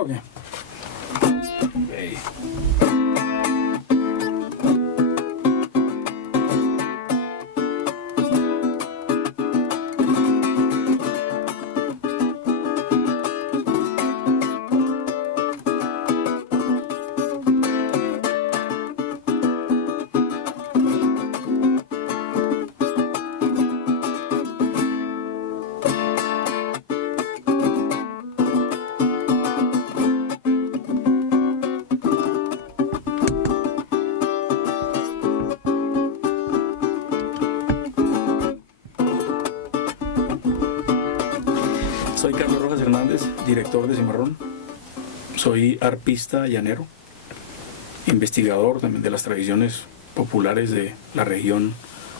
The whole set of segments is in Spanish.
o qué? Hey. Soy Carlos Rojas Hernández, director de Cimarrón. Soy arpista llanero, investigador también de las tradiciones populares de la región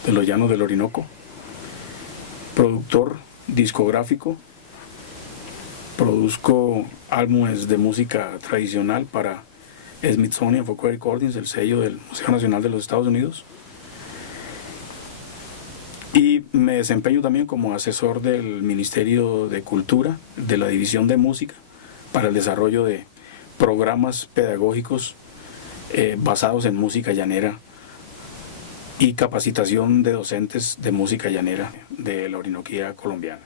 de los Llanos del Orinoco, productor discográfico, produzco álbumes de música tradicional para Smithsonian Folklore Recordings, el sello del Museo Nacional de los Estados Unidos. Y me desempeño también como asesor del Ministerio de Cultura, de la División de Música, para el desarrollo de programas pedagógicos basados en música llanera y capacitación de docentes de música llanera de la Orinoquía colombiana.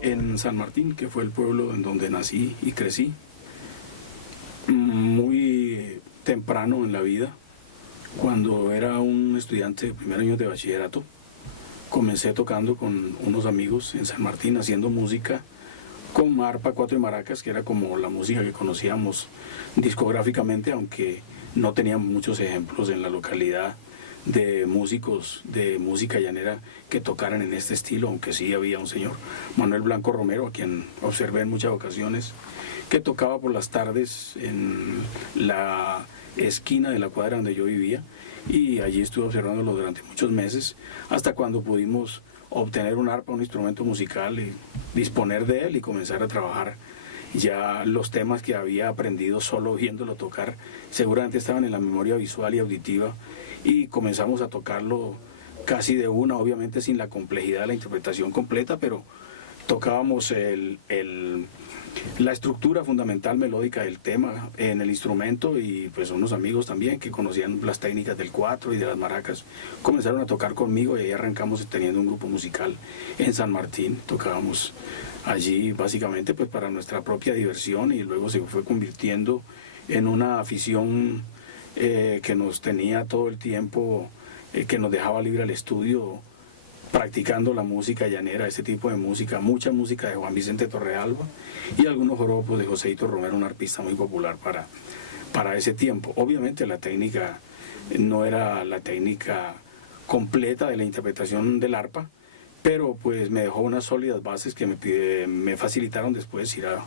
En San Martín, que fue el pueblo en donde nací y crecí, muy temprano en la vida, cuando era un estudiante de primer año de bachillerato. Comencé tocando con unos amigos en San Martín, haciendo música con arpa, cuatro y maracas, que era como la música que conocíamos discográficamente, aunque no teníamos muchos ejemplos en la localidad de músicos de música llanera que tocaran en este estilo, aunque sí había un señor, Manuel Blanco Romero, a quien observé en muchas ocasiones, que tocaba por las tardes en la esquina de la cuadra donde yo vivía, y allí estuve observándolo durante muchos meses, hasta cuando pudimos obtener un arpa, un instrumento musical, y disponer de él y comenzar a trabajar. Ya los temas que había aprendido solo viéndolo tocar seguramente estaban en la memoria visual y auditiva, y comenzamos a tocarlo casi de una, obviamente sin la complejidad de la interpretación completa, pero tocábamos la estructura fundamental melódica del tema en el instrumento, y pues unos amigos también que conocían las técnicas del cuatro y de las maracas comenzaron a tocar conmigo, y ahí arrancamos teniendo un grupo musical en San Martín. Tocábamos allí básicamente pues para nuestra propia diversión, y luego se fue convirtiendo en una afición que nos tenía todo el tiempo, que nos dejaba libre al estudio, practicando la música llanera, este tipo de música, mucha música de Juan Vicente Torrealba y algunos joropos de Joséito Romero, un arpista muy popular para ese tiempo. Obviamente la técnica no era la técnica completa de la interpretación del arpa, pero pues me dejó unas sólidas bases que me facilitaron después ir a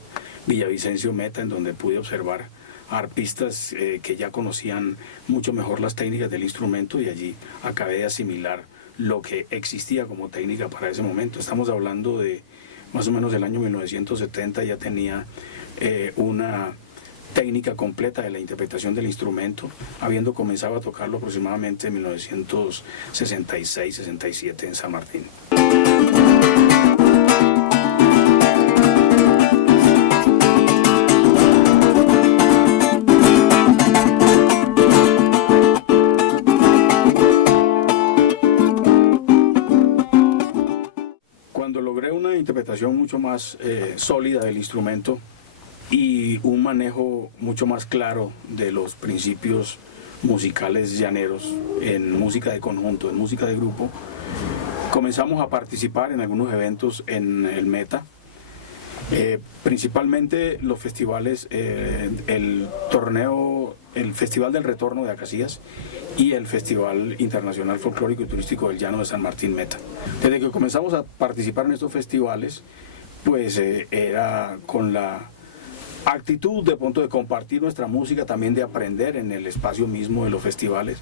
Villavicencio Meta, en donde pude observar a arpistas que ya conocían mucho mejor las técnicas del instrumento, y allí acabé de asimilar lo que existía como técnica para ese momento. Estamos hablando de más o menos el año 1970, ya tenía una técnica completa de la interpretación del instrumento, habiendo comenzado a tocarlo aproximadamente en 1966-67 en San Martín. Cuando logré una interpretación mucho más sólida del instrumento y un manejo mucho más claro de los principios musicales llaneros en música de conjunto, en música de grupo, comenzamos a participar en algunos eventos en el Meta, principalmente los festivales, el Festival del Retorno de Acacías y el Festival Internacional Folclórico y Turístico del Llano de San Martín Meta. Desde que comenzamos a participar en estos festivales, pues era con la actitud de pronto de compartir nuestra música, también de aprender en el espacio mismo de los festivales,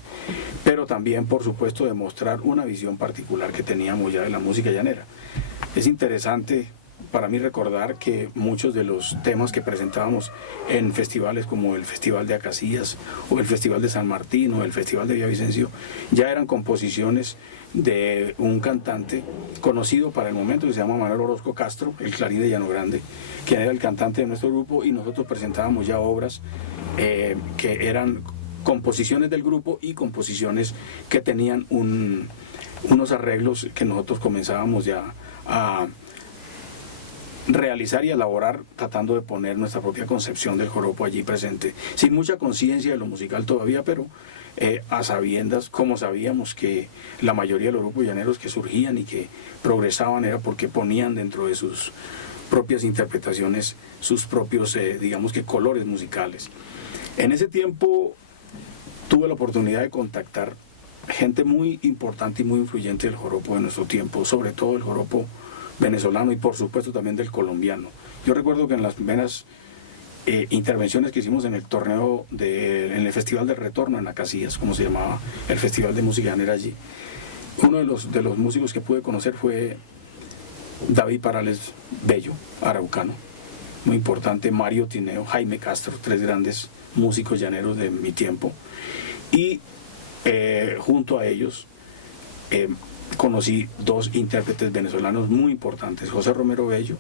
pero también por supuesto de mostrar una visión particular que teníamos ya de la música llanera. Es interesante para mí recordar que muchos de los temas que presentábamos en festivales como el Festival de Acacías o el Festival de San Martín o el Festival de Villavicencio ya eran composiciones de un cantante conocido para el momento que se llama Manuel Orozco Castro, el Clarín de Llano Grande, quien era el cantante de nuestro grupo, y nosotros presentábamos ya obras que eran composiciones del grupo y composiciones que tenían unos arreglos que nosotros comenzábamos ya a realizar y elaborar, tratando de poner nuestra propia concepción del joropo allí presente, sin mucha conciencia de lo musical todavía, pero a sabiendas, como sabíamos que la mayoría de los grupos llaneros que surgían y que progresaban era porque ponían dentro de sus propias interpretaciones sus propios, digamos que colores musicales. En ese tiempo tuve la oportunidad de contactar gente muy importante y muy influyente del joropo de nuestro tiempo, sobre todo el joropo venezolano y por supuesto también del colombiano. Yo recuerdo que en las primeras intervenciones que hicimos en el torneo, en el Festival del Retorno en Acacías, como se llamaba, el Festival de Música Llanera allí, uno de los músicos que pude conocer fue David Parales Bello, araucano, muy importante, Mario Tineo, Jaime Castro, tres grandes músicos llaneros de mi tiempo, y junto a ellos conocí dos intérpretes venezolanos muy importantes, José Romero Bello,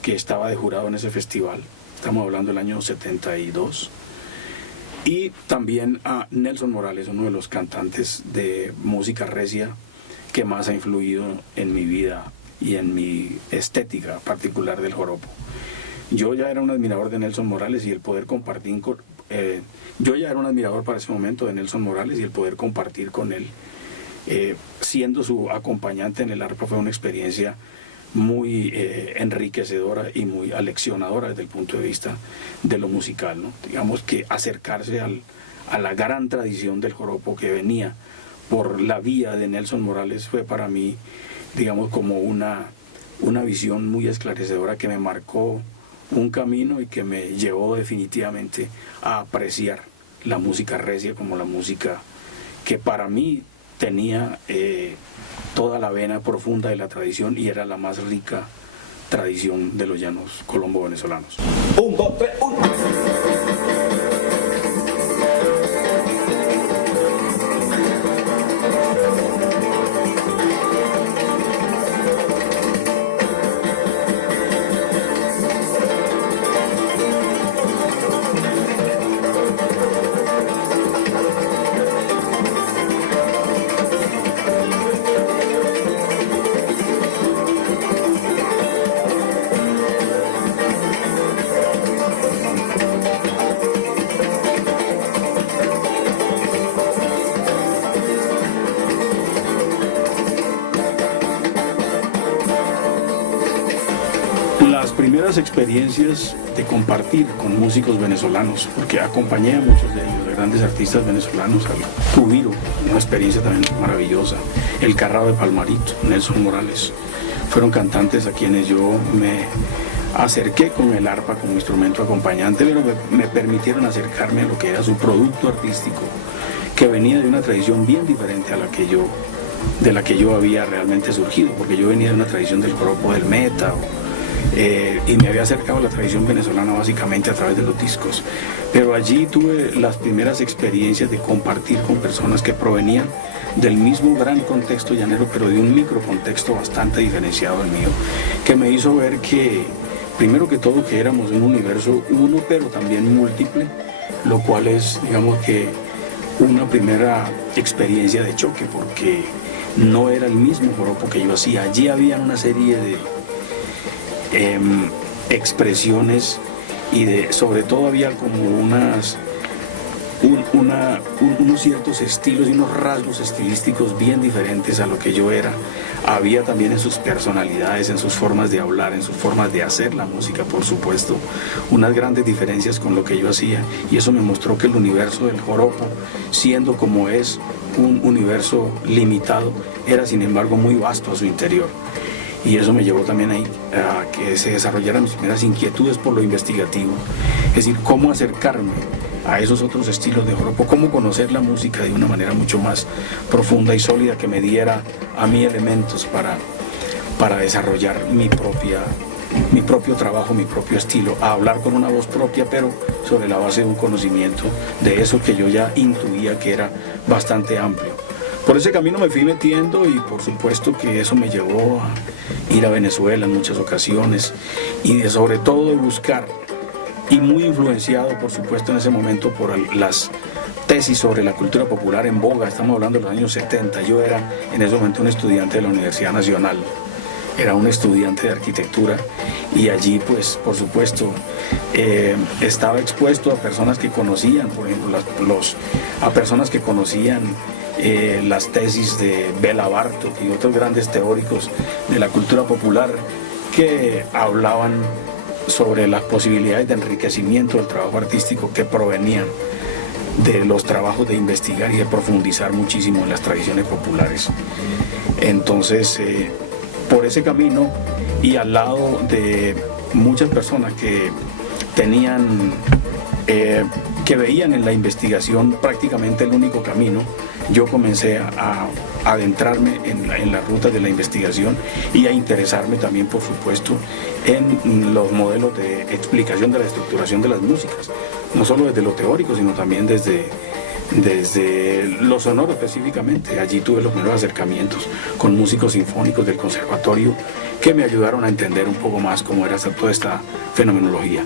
que estaba de jurado en ese festival, estamos hablando del año 72, y también a Nelson Morales, uno de los cantantes de música recia que más ha influido en mi vida y en mi estética particular del joropo. Yo ya era un admirador de Nelson Morales y el poder compartir yo ya era un admirador para ese momento de Nelson Morales, y el poder compartir con él siendo su acompañante en el arpa fue una experiencia muy enriquecedora y muy aleccionadora desde el punto de vista de lo musical, ¿no? Digamos que acercarse a la gran tradición del joropo que venía por la vía de Nelson Morales fue para mí, digamos, como una visión muy esclarecedora que me marcó un camino y que me llevó definitivamente a apreciar la música recia como la música que para mí tenía toda la vena profunda de la tradición y era la más rica tradición de los llanos colombo-venezolanos. 1, 2, 3, 1. Las primeras experiencias de compartir con músicos venezolanos, porque acompañé a muchos de ellos, de grandes artistas venezolanos, al Cubiro, una experiencia también maravillosa, el Carrao de Palmarito, Nelson Morales, fueron cantantes a quienes yo me acerqué con el arpa como instrumento acompañante, pero me permitieron acercarme a lo que era su producto artístico, que venía de una tradición bien diferente a de la que yo había realmente surgido, porque yo venía de una tradición del joropo del meta, y me había acercado a la tradición venezolana básicamente a través de los discos, pero allí tuve las primeras experiencias de compartir con personas que provenían del mismo gran contexto llanero, pero de un microcontexto bastante diferenciado del mío, que me hizo ver que primero que todo que éramos un universo uno pero también múltiple, lo cual es, digamos, que una primera experiencia de choque, porque no era el mismo joropo que yo hacía. Allí había una serie de expresiones y sobre todo había como unos ciertos estilos y unos rasgos estilísticos bien diferentes a lo que yo era. Había también en sus personalidades, en sus formas de hablar, en sus formas de hacer la música, por supuesto, unas grandes diferencias con lo que yo hacía, y eso me mostró que el universo del joropo, siendo como es un universo limitado, era sin embargo muy vasto a su interior. Y eso me llevó también a que se desarrollaran mis primeras inquietudes por lo investigativo, es decir, cómo acercarme a esos otros estilos de joropo, cómo conocer la música de una manera mucho más profunda y sólida, que me diera a mí elementos para desarrollar mi propio trabajo, mi propio estilo, a hablar con una voz propia, pero sobre la base de un conocimiento de eso que yo ya intuía que era bastante amplio. Por ese camino me fui metiendo, y por supuesto que eso me llevó a ir a Venezuela en muchas ocasiones, y sobre todo de buscar, y muy influenciado por supuesto en ese momento por las tesis sobre la cultura popular en boga. Estamos hablando de los años 70, yo era en ese momento un estudiante de la Universidad Nacional, era un estudiante de arquitectura, y allí pues por supuesto estaba expuesto a personas que conocían, por ejemplo, a personas que conocían las tesis de Béla Bartók y otros grandes teóricos de la cultura popular, que hablaban sobre las posibilidades de enriquecimiento del trabajo artístico que provenían de los trabajos de investigar y de profundizar muchísimo en las tradiciones populares. Entonces, por ese camino, y al lado de muchas personas que tenían, que veían en la investigación prácticamente el único camino, yo comencé a adentrarme en las rutas de la investigación, y a interesarme también, por supuesto, en los modelos de explicación de la estructuración de las músicas, no solo desde lo teórico, sino también desde lo sonoro específicamente. Allí tuve los primeros acercamientos con músicos sinfónicos del conservatorio, que me ayudaron a entender un poco más cómo era toda esta fenomenología.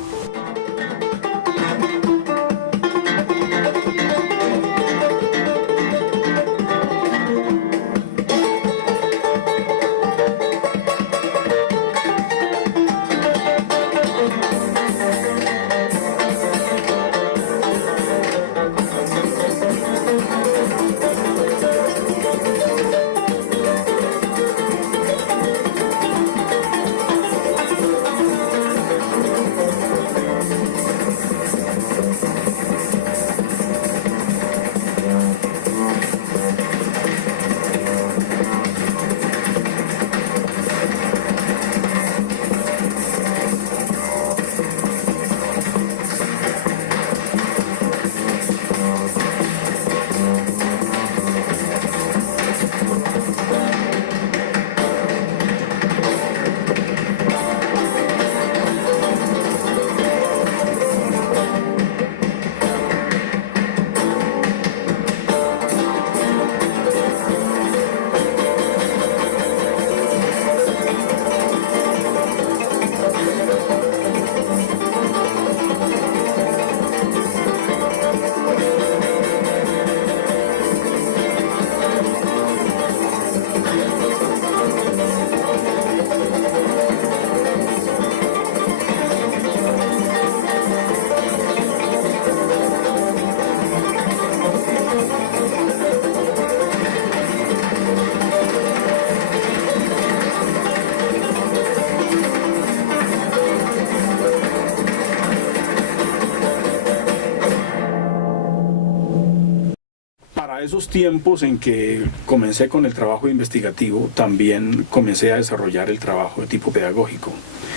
Esos tiempos en que comencé con el trabajo investigativo, también comencé a desarrollar el trabajo de tipo pedagógico,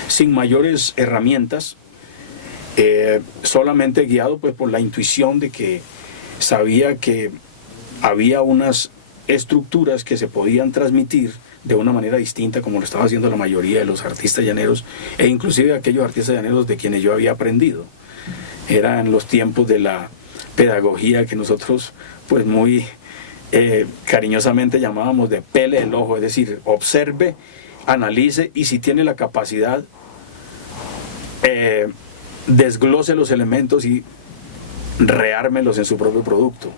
sin mayores herramientas, solamente guiado pues por la intuición de que sabía que había unas estructuras que se podían transmitir de una manera distinta, como lo estaba haciendo la mayoría de los artistas llaneros, e inclusive aquellos artistas llaneros de quienes yo había aprendido. Eran los tiempos de la pedagogía que nosotros pues muy cariñosamente llamábamos de pele el ojo, es decir, observe, analice, y si tiene la capacidad, desglose los elementos y reármelos en su propio producto.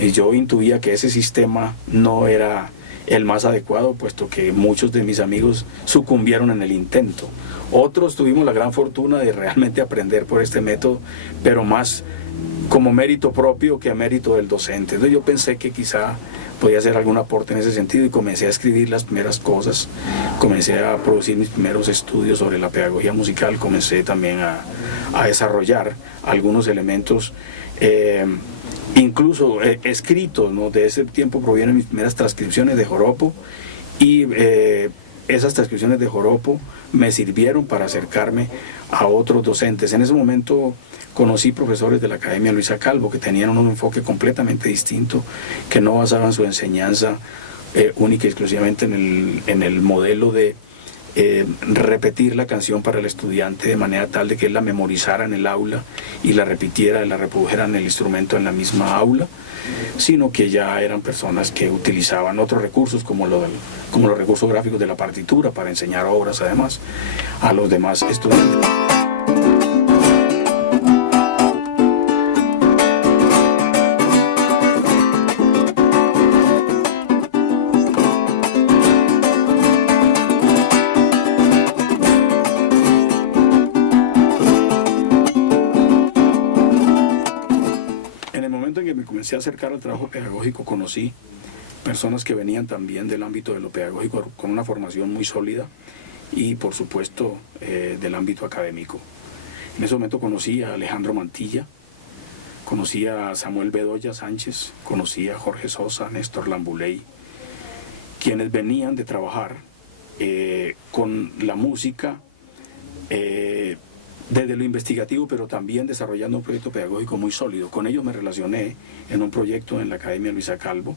Y yo intuía que ese sistema no era el más adecuado, puesto que muchos de mis amigos sucumbieron en el intento. Otros tuvimos la gran fortuna de realmente aprender por este método, pero más como mérito propio que a mérito del docente. Entonces yo pensé que quizá podía hacer algún aporte en ese sentido y comencé a escribir las primeras cosas, comencé a producir mis primeros estudios sobre la pedagogía musical, comencé también a desarrollar algunos elementos incluso escritos, ¿no? De ese tiempo provienen mis primeras transcripciones de joropo y esas transcripciones de joropo me sirvieron para acercarme a otros docentes. En ese momento conocí profesores de la Academia Luisa Calvo que tenían un enfoque completamente distinto, que no basaban su enseñanza única y exclusivamente en el modelo de repetir la canción para el estudiante de manera tal de que él la memorizara en el aula y la repitiera, la reprodujera en el instrumento en la misma aula, sino que ya eran personas que utilizaban otros recursos como los recursos gráficos de la partitura para enseñar obras además a los demás estudiantes. Comencé a acercar al trabajo pedagógico, conocí personas que venían también del ámbito de lo pedagógico con una formación muy sólida y por supuesto del ámbito académico. En ese momento conocí a Alejandro Mantilla, conocí a Samuel Bedoya Sánchez, conocí a Jorge Sosa, Néstor Lambuley, quienes venían de trabajar con la música desde lo investigativo, pero también desarrollando un proyecto pedagógico muy sólido. Con ellos me relacioné en un proyecto en la Academia Luisa Calvo,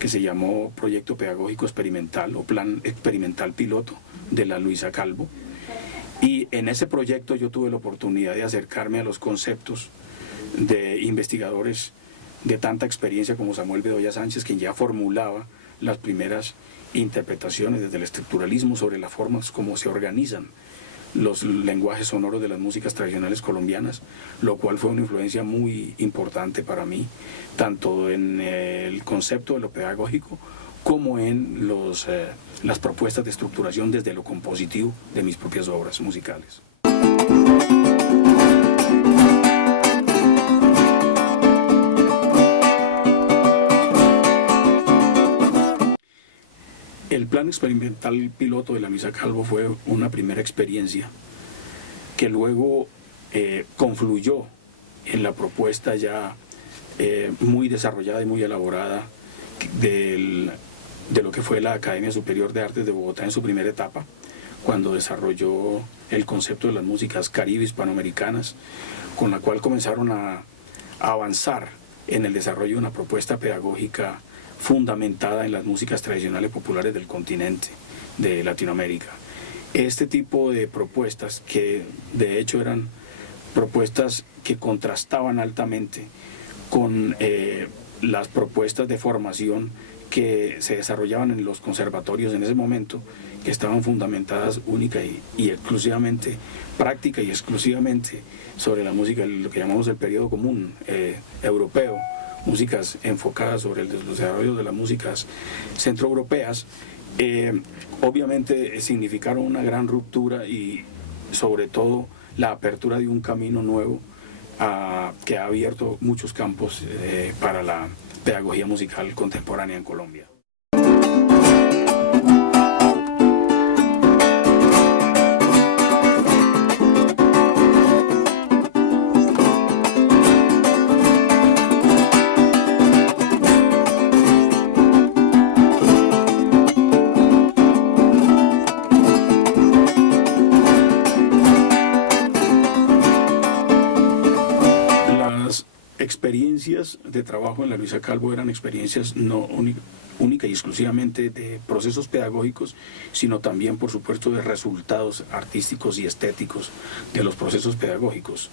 que se llamó Proyecto Pedagógico Experimental o Plan Experimental Piloto de la Luisa Calvo. Y en ese proyecto yo tuve la oportunidad de acercarme a los conceptos de investigadores de tanta experiencia como Samuel Bedoya Sánchez, quien ya formulaba las primeras interpretaciones desde el estructuralismo sobre las formas como se organizan los lenguajes sonoros de las músicas tradicionales colombianas, lo cual fue una influencia muy importante para mí, tanto en el concepto de lo pedagógico como en las propuestas de estructuración desde lo compositivo de mis propias obras musicales. El plan experimental piloto de la Luisa Calvo fue una primera experiencia que luego confluyó en la propuesta ya muy desarrollada y muy elaborada de lo que fue la Academia Superior de Artes de Bogotá en su primera etapa, cuando desarrolló el concepto de las músicas caribe hispanoamericanas, con la cual comenzaron a avanzar en el desarrollo de una propuesta pedagógica fundamentada en las músicas tradicionales populares del continente de Latinoamérica. Este tipo de propuestas, que de hecho eran propuestas que contrastaban altamente con las propuestas de formación que se desarrollaban en los conservatorios en ese momento, que estaban fundamentadas única y exclusivamente, práctica y exclusivamente sobre la música, lo que llamamos el periodo común europeo, músicas enfocadas sobre el desarrollo de las músicas centroeuropeas, obviamente significaron una gran ruptura y sobre todo la apertura de un camino nuevo que ha abierto muchos campos para la pedagogía musical contemporánea en Colombia. Experiencias de trabajo en la Luisa Calvo eran experiencias no única y exclusivamente de procesos pedagógicos, sino también, por supuesto, de resultados artísticos y estéticos de los procesos pedagógicos.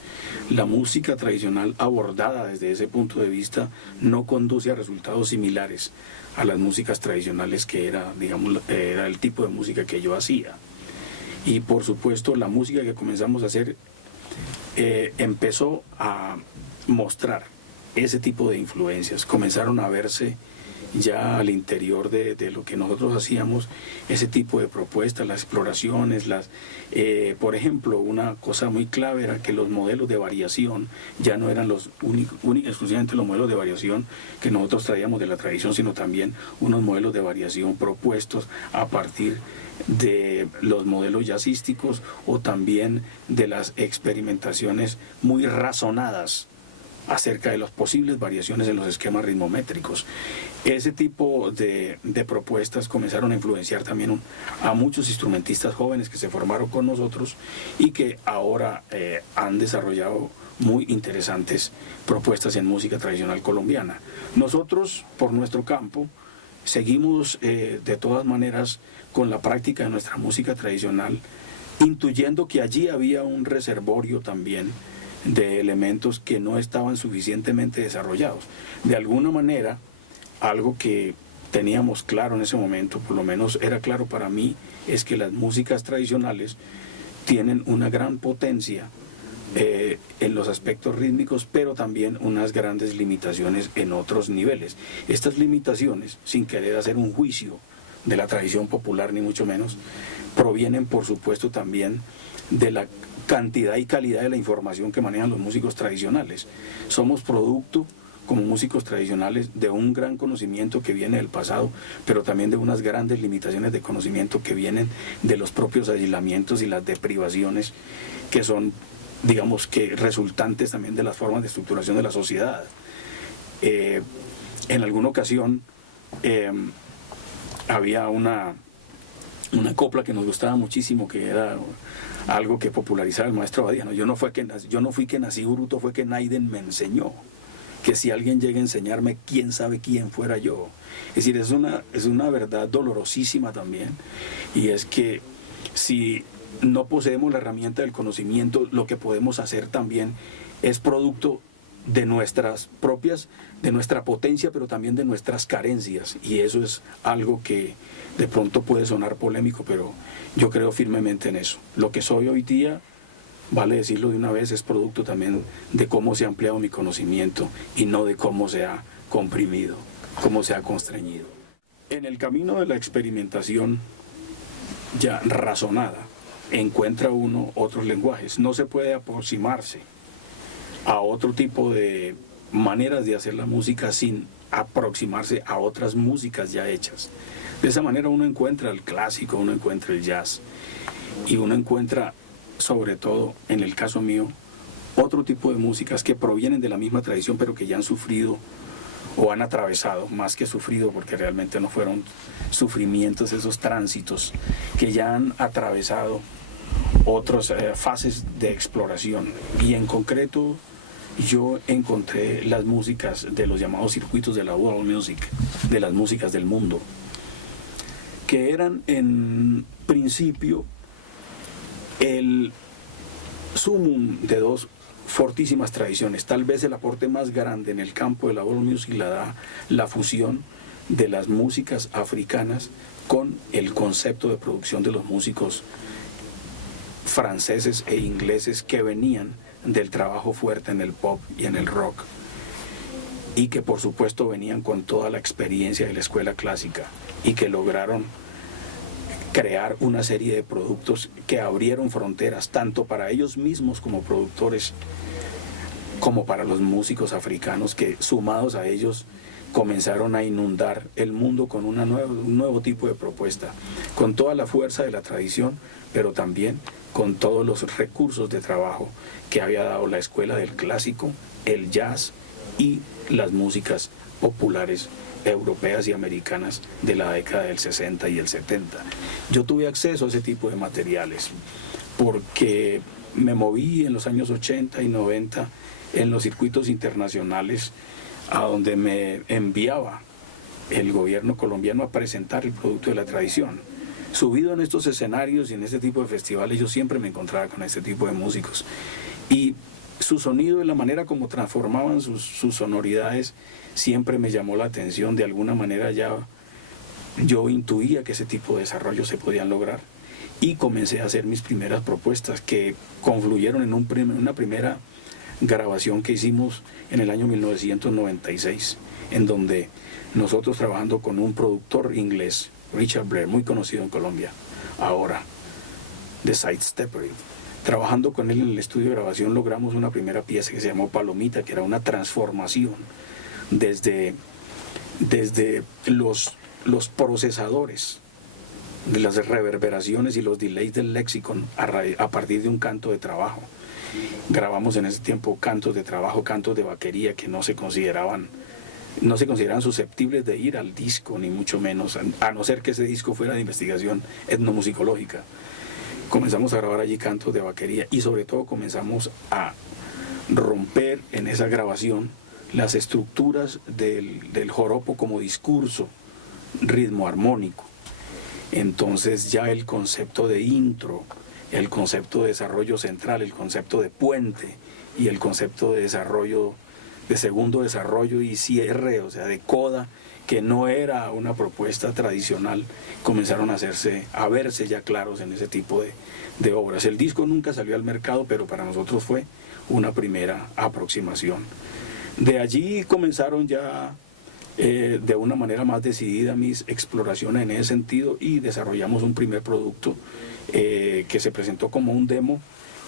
La música tradicional abordada desde ese punto de vista no conduce a resultados similares a las músicas tradicionales que era, digamos, era el tipo de música que yo hacía. Y por supuesto la música que comenzamos a hacer empezó a mostrar ese tipo de influencias. Comenzaron a verse ya al interior de lo que nosotros hacíamos, ese tipo de propuestas, las exploraciones, por ejemplo, una cosa muy clave era que los modelos de variación ya no eran exclusivamente los modelos de variación que nosotros traíamos de la tradición, sino también unos modelos de variación propuestos a partir de los modelos jazzísticos o también de las experimentaciones muy razonadas acerca de las posibles variaciones en los esquemas ritmométricos. Ese tipo de propuestas comenzaron a influenciar también a muchos instrumentistas jóvenes que se formaron con nosotros y que ahora han desarrollado muy interesantes propuestas en música tradicional colombiana. Nosotros, por nuestro campo, seguimos de todas maneras con la práctica de nuestra música tradicional, intuyendo que allí había un reservorio también de elementos que no estaban suficientemente desarrollados. De alguna manera, algo que teníamos claro en ese momento, por lo menos era claro para mí, es que las músicas tradicionales tienen una gran potencia en los aspectos rítmicos, pero también unas grandes limitaciones en otros niveles. Estas limitaciones, sin querer hacer un juicio de la tradición popular ni mucho menos, provienen por supuesto también de la cantidad y calidad de la información que manejan los músicos tradicionales. Somos producto, como músicos tradicionales, de un gran conocimiento que viene del pasado, pero también de unas grandes limitaciones de conocimiento que vienen de los propios aislamientos y las deprivaciones que son, digamos, que resultantes también de las formas de estructuración de la sociedad. En alguna ocasión había una copla que nos gustaba muchísimo, que era algo que popularizaba el maestro Badiano. Yo no fui que nací bruto, fue que Naiden me enseñó. Que si alguien llega a enseñarme, quién sabe quién fuera yo. Es decir, es una verdad dolorosísima también, y es que si no poseemos la herramienta del conocimiento, lo que podemos hacer también es producto de nuestras propias, de nuestra potencia, pero también de nuestras carencias, y eso es algo que de pronto puede sonar polémico, pero yo creo firmemente en eso. Lo que soy hoy día, vale decirlo de una vez, es producto también de cómo se ha ampliado mi conocimiento y no de cómo se ha comprimido, cómo se ha constreñido. En el camino de la experimentación ya razonada, encuentra uno otros lenguajes. No se puede aproximarse a otro tipo de maneras de hacer la música sin aproximarse a otras músicas ya hechas. De esa manera uno encuentra el clásico, uno encuentra el jazz, y uno encuentra, sobre todo en el caso mío, otro tipo de músicas que provienen de la misma tradición, pero que ya han sufrido o han atravesado, más que sufrido, porque realmente no fueron sufrimientos, esos tránsitos, que ya han atravesado otras fases de exploración. Y en concreto yo encontré las músicas de los llamados circuitos de la world music, de las músicas del mundo, que eran en principio el sumum de dos fortísimas tradiciones. Tal vez el aporte más grande en el campo de la world music la da la fusión de las músicas africanas con el concepto de producción de los músicos franceses e ingleses que venían del trabajo fuerte en el pop y en el rock, y que por supuesto venían con toda la experiencia de la escuela clásica, y que lograron crear una serie de productos que abrieron fronteras tanto para ellos mismos como productores, como para los músicos africanos, que sumados a ellos comenzaron a inundar el mundo con un nuevo tipo de propuesta, con toda la fuerza de la tradición, pero también con todos los recursos de trabajo que había dado la escuela del clásico, el jazz y las músicas populares europeas y americanas de la década del 60 y el 70. Yo tuve acceso a ese tipo de materiales porque me moví en los años 80 y 90 en los circuitos internacionales, a donde me enviaba el gobierno colombiano a presentar el producto de la tradición. Subido en estos escenarios y en este tipo de festivales, yo siempre me encontraba con este tipo de músicos, y su sonido y la manera como transformaban sus sonoridades siempre me llamó la atención. De alguna manera ya yo intuía que ese tipo de desarrollo se podían lograr, y comencé a hacer mis primeras propuestas, que confluyeron en una primera grabación que hicimos en el año 1996, en donde nosotros trabajando con un productor inglés, Richard Blair, muy conocido en Colombia, ahora, de Sidestepper. Trabajando con él en el estudio de grabación logramos una primera pieza que se llamó Palomita, que era una transformación desde los procesadores de las reverberaciones y los delays del léxico a partir de un canto de trabajo. Grabamos en ese tiempo cantos de trabajo, cantos de vaquería que no se consideraban susceptibles de ir al disco, ni mucho menos, a no ser que ese disco fuera de investigación etnomusicológica. Comenzamos a grabar allí cantos de vaquería y sobre todo comenzamos a romper en esa grabación las estructuras del joropo como discurso, ritmo armónico. Entonces ya el concepto de intro, el concepto de desarrollo central, el concepto de puente y el concepto de desarrollo, de segundo desarrollo y cierre, o sea, de coda, que no era una propuesta tradicional, comenzaron a verse ya claros en ese tipo de obras. El disco nunca salió al mercado, pero para nosotros fue una primera aproximación. De allí comenzaron ya de una manera más decidida mis exploraciones en ese sentido y desarrollamos un primer producto que se presentó como un demo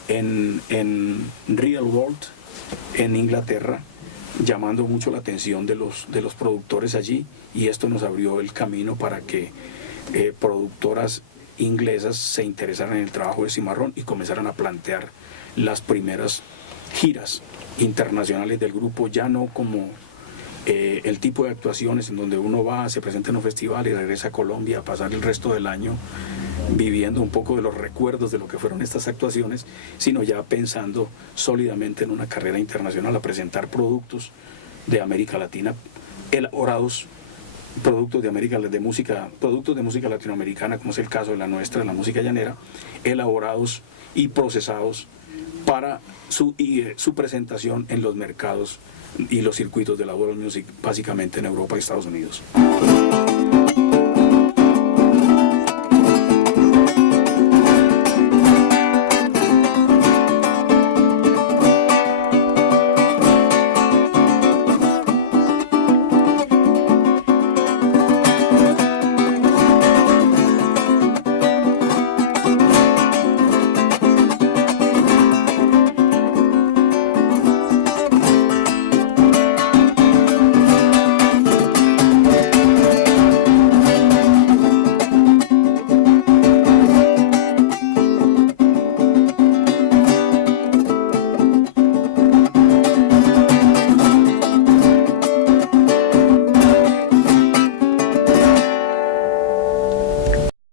en Real World en Inglaterra, llamando mucho la atención de los productores allí, y esto nos abrió el camino para que productoras inglesas se interesaran en el trabajo de Cimarrón y comenzaran a plantear las primeras giras internacionales del grupo, ya no como el tipo de actuaciones en donde uno va, se presenta en un festival y regresa a Colombia a pasar el resto del año viviendo un poco de los recuerdos de lo que fueron estas actuaciones, sino ya pensando sólidamente en una carrera internacional, a presentar productos de América Latina elaborados, productos de música latinoamericana, como es el caso de la nuestra, la música llanera, elaborados y procesados para su presentación en los mercados y los circuitos de la world music, básicamente en Europa y Estados Unidos.